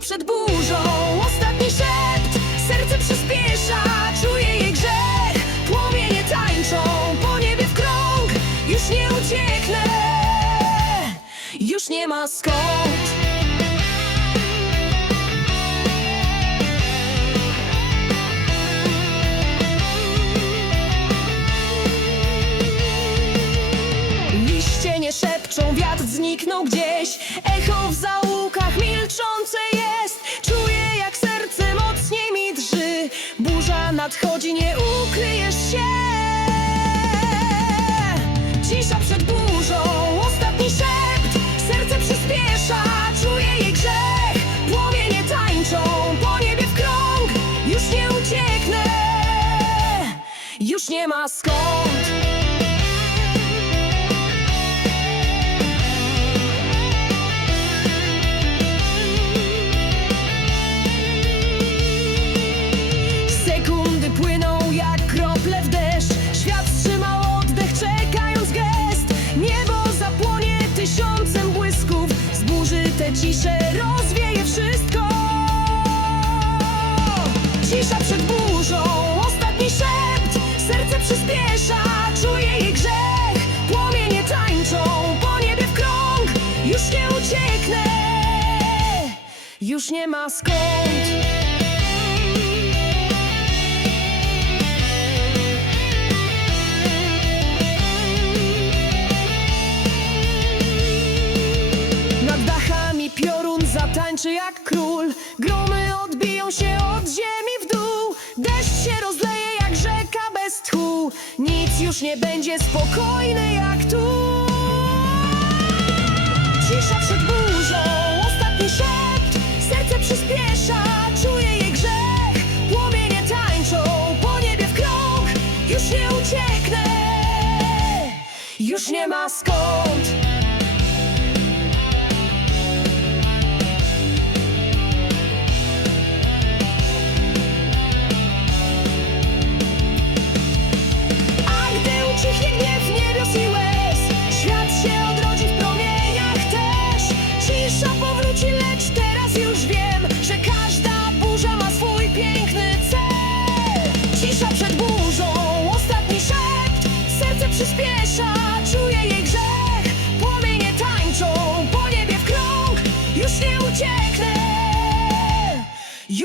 przed burzą. Ostatni szept, serce przyspiesza. Czuję jej grzech, płomienie tańczą. Po niebie w krąg, już nie ucieknę. Już nie ma skąd. Liście nie szepczą, wiatr zniknął gdzieś ukryjesz się. Cisza przed burzą, ostatni szept. Serce przyspiesza, czuję jej grzech. Płomienie tańczą, po niebie w krąg. Już nie ucieknę Już nie ma skąd ciszę, rozwieje wszystko. Cisza przed burzą, ostatni szept. Serce przyspiesza, czuję jej grzech. Płomienie tańczą, po niebie w krąg. Już nie ucieknę Już nie ma skąd zatańczy jak król. Gromy odbiją się od ziemi w dół. Deszcz się rozleje jak rzeka bez tchu. Nic już nie będzie spokojne jak tu. Cisza przed burzą, ostatni szept. Serce przyspiesza, czuję jej grzech. Płomienie tańczą, po niebie w krąg. Już nie ucieknę Już nie ma skąd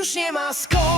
już nie ma skąd.